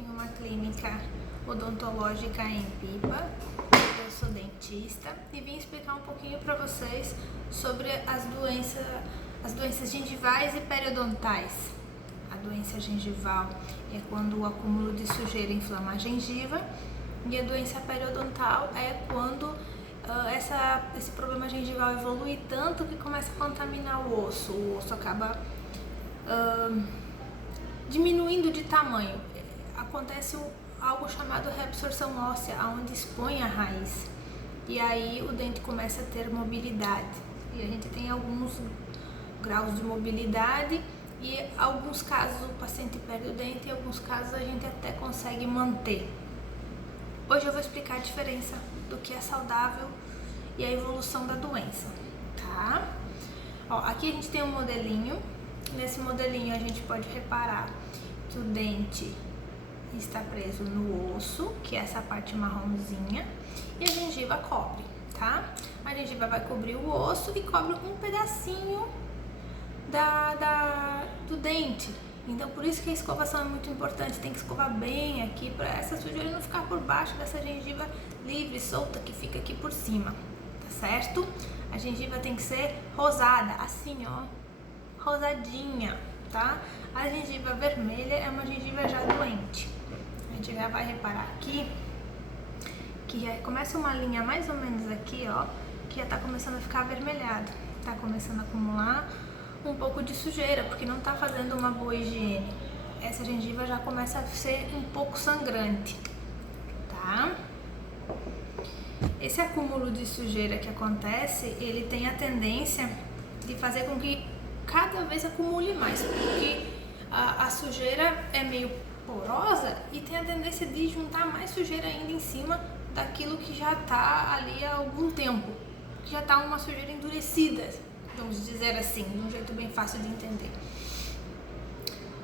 tenho uma clínica odontológica em Pipa, eu sou dentista e vim explicar um pouquinho para vocês sobre as doenças gengivais e periodontais. A doença gengival é quando o acúmulo de sujeira inflama a gengiva, e a doença periodontal é quando esse problema gengival evolui tanto que começa a contaminar o osso acaba diminuindo de tamanho. Acontece algo chamado reabsorção óssea, onde expõe a raiz, e aí o dente começa a ter mobilidade, e a gente tem alguns graus de mobilidade, e em alguns casos o paciente perde o dente, em alguns casos a gente até consegue manter. Hoje eu vou explicar a diferença do que é saudável e a evolução da doença, tá? Ó, aqui a gente tem um modelinho. Nesse modelinho a gente pode reparar que o dente está preso no osso, que é essa parte marronzinha, e a gengiva cobre, tá? A gengiva vai cobrir o osso e cobre um pedacinho do dente. Então por isso que a escovação é muito importante, tem que escovar bem aqui para essa sujeira não ficar por baixo dessa gengiva livre, solta, que fica aqui por cima, tá certo? A gengiva tem que ser rosada, assim ó, rosadinha, tá? A gengiva vermelha é uma gengiva já doente. A gente já vai reparar aqui que já começa uma linha mais ou menos aqui, ó, que já tá começando a ficar avermelhado, tá começando a acumular um pouco de sujeira, porque não tá fazendo uma boa higiene. Essa gengiva já começa a ser um pouco sangrante, tá? Esse acúmulo de sujeira que acontece, ele tem a tendência de fazer com que cada vez acumule mais, porque a sujeira é meio porosa e tem a tendência de juntar mais sujeira ainda em cima daquilo que já tá ali há algum tempo, que já tá uma sujeira endurecida, vamos dizer assim, de um jeito bem fácil de entender.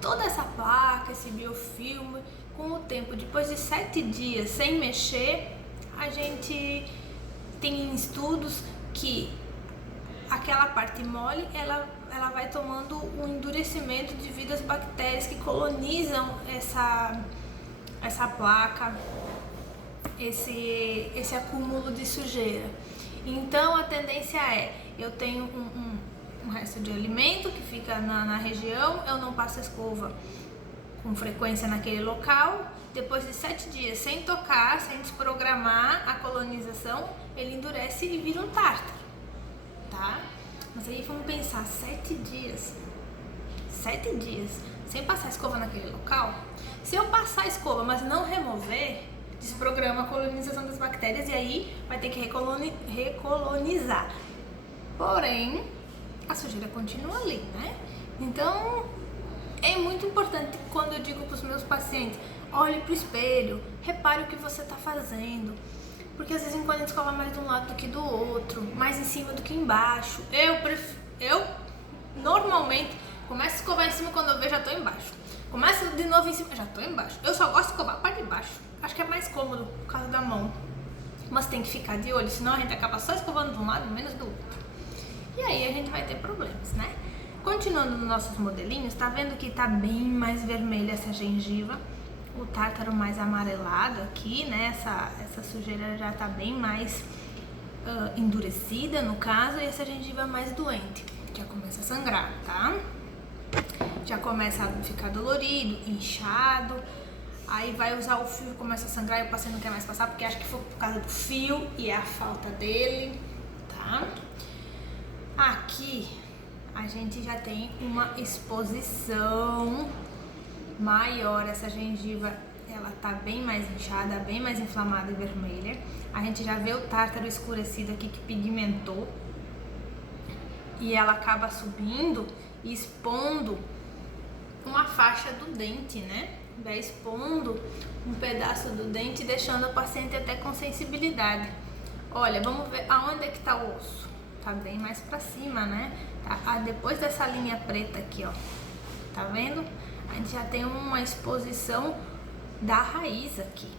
Toda essa placa, esse biofilme, com o tempo, depois de 7 dias sem mexer, a gente tem estudos que aquela parte mole, ela vai tomando um endurecimento devido às bactérias que colonizam essa placa, esse acúmulo de sujeira. Então a tendência é, eu tenho um resto de alimento que fica na região, eu não passo a escova com frequência naquele local, depois de 7 dias sem tocar, sem desprogramar a colonização, ele endurece e vira um tártaro, tá? Mas aí vamos pensar, 7 dias sem passar a escova naquele local. Se eu passar a escova, mas não remover, desprograma a colonização das bactérias e aí vai ter que recolonizar. Porém, a sujeira continua ali, né? Então, é muito importante quando eu digo para os meus pacientes, olhe para o espelho, repare o que você está fazendo. Porque às vezes quando a gente escova mais de um lado do que do outro, mais em cima do que embaixo. Eu normalmente começo a escovar em cima, quando eu vejo já tô embaixo. Começo de novo em cima, já tô embaixo. Eu só gosto de escovar a parte de baixo. Acho que é mais cômodo por causa da mão. Mas tem que ficar de olho, senão a gente acaba só escovando de um lado menos do outro. E aí a gente vai ter problemas, né? Continuando nos nossos modelinhos, tá vendo que tá bem mais vermelha essa gengiva? O tártaro mais amarelado aqui, né? Essa sujeira já tá bem mais endurecida no caso, e essa gengiva mais doente. Já começa a sangrar, tá? Já começa a ficar dolorido, inchado. Aí vai usar o fio, começa a sangrar e o paciente não quer mais passar porque acha que foi por causa do fio e é a falta dele, tá? Aqui a gente já tem uma exposição maior, essa gengiva ela tá bem mais inchada, bem mais inflamada e vermelha. A gente já vê o tártaro escurecido aqui que pigmentou e ela acaba subindo e expondo uma faixa do dente, né? Vai expondo um pedaço do dente, deixando o paciente até com sensibilidade. Olha, vamos ver aonde é que tá o osso. Tá bem mais pra cima, né? Tá, depois dessa linha preta aqui, ó. Tá vendo? A gente já tem uma exposição da raiz aqui.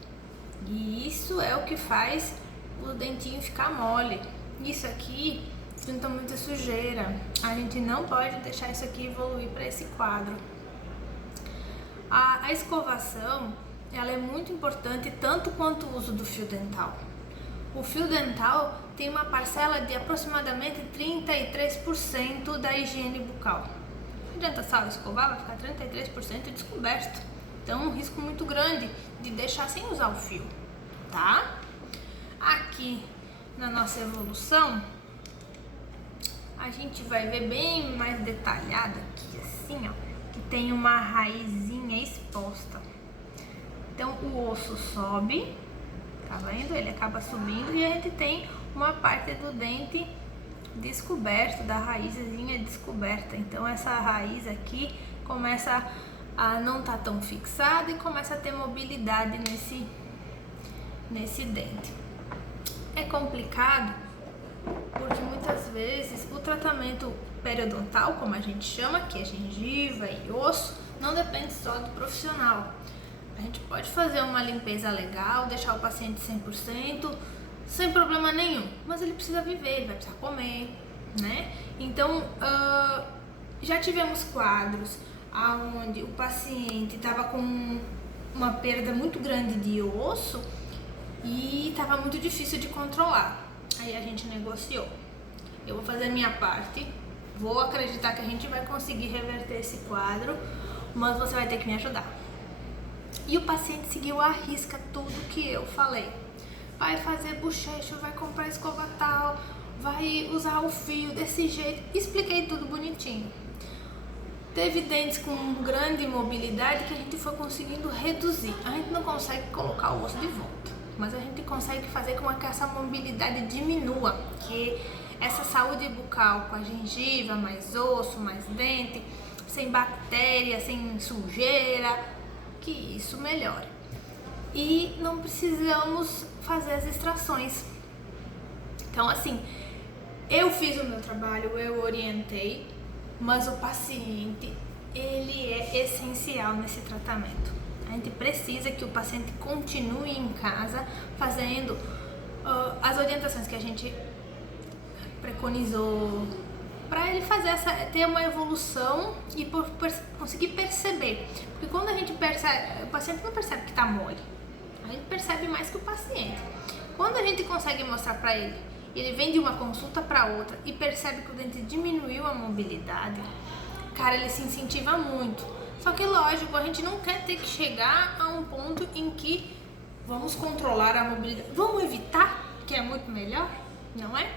E isso é o que faz o dentinho ficar mole. Isso aqui junta muita sujeira. A gente não pode deixar isso aqui evoluir para esse quadro. A escovação, ela é muito importante tanto quanto o uso do fio dental. O fio dental tem uma parcela de aproximadamente 33% da higiene bucal. Não adianta só escovar, vai ficar 33% descoberto. Então, um risco muito grande de deixar sem usar o fio, tá? Aqui na nossa evolução, a gente vai ver bem mais detalhado aqui, assim, ó, que tem uma raizinha exposta. Então, o osso sobe, tá vendo? Ele acaba subindo e a gente tem uma parte do dente descoberto, da raizinha descoberta. Então, essa raiz aqui começa a não estar tão fixada e começa a ter mobilidade nesse dente. É complicado porque muitas vezes o tratamento periodontal, como a gente chama, que é gengiva e osso, não depende só do profissional. A gente pode fazer uma limpeza legal, deixar o paciente 100%, sem problema nenhum, mas ele precisa viver, ele vai precisar comer, né? Então, já tivemos quadros onde o paciente estava com uma perda muito grande de osso e estava muito difícil de controlar. Aí a gente negociou. Eu vou fazer a minha parte, vou acreditar que a gente vai conseguir reverter esse quadro, mas você vai ter que me ajudar. E o paciente seguiu à risca tudo que eu falei. Vai fazer bochecho, vai comprar escova tal, vai usar o fio desse jeito. Expliquei tudo bonitinho. Teve dentes com grande mobilidade que a gente foi conseguindo reduzir. A gente não consegue colocar o osso de volta, mas a gente consegue fazer com que essa mobilidade diminua, que essa saúde bucal com a gengiva, mais osso, mais dente, sem bactéria, sem sujeira, que isso melhore. E não precisamos fazer as extrações. Então, assim, eu fiz o meu trabalho, eu orientei, mas o paciente, ele é essencial nesse tratamento. A gente precisa que o paciente continue em casa fazendo as orientações que a gente preconizou, para ele fazer ter uma evolução e conseguir perceber. Porque quando a gente percebe, o paciente não percebe que está mole, a gente percebe mais que o paciente. Quando a gente consegue mostrar para ele, ele vem de uma consulta para outra e percebe que o dente diminuiu a mobilidade, cara, ele se incentiva muito. Só que lógico, a gente não quer ter que chegar a um ponto em que vamos controlar a mobilidade, vamos evitar, que é muito melhor, não é?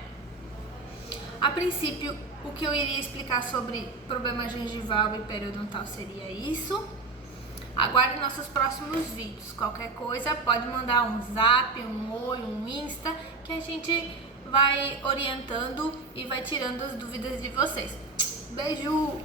A princípio, o que eu iria explicar sobre problema gengival e periodontal seria isso. Aguarde nossos próximos vídeos. Qualquer coisa, pode mandar um zap, um oi, um insta, que a gente vai orientando e vai tirando as dúvidas de vocês. Beijo!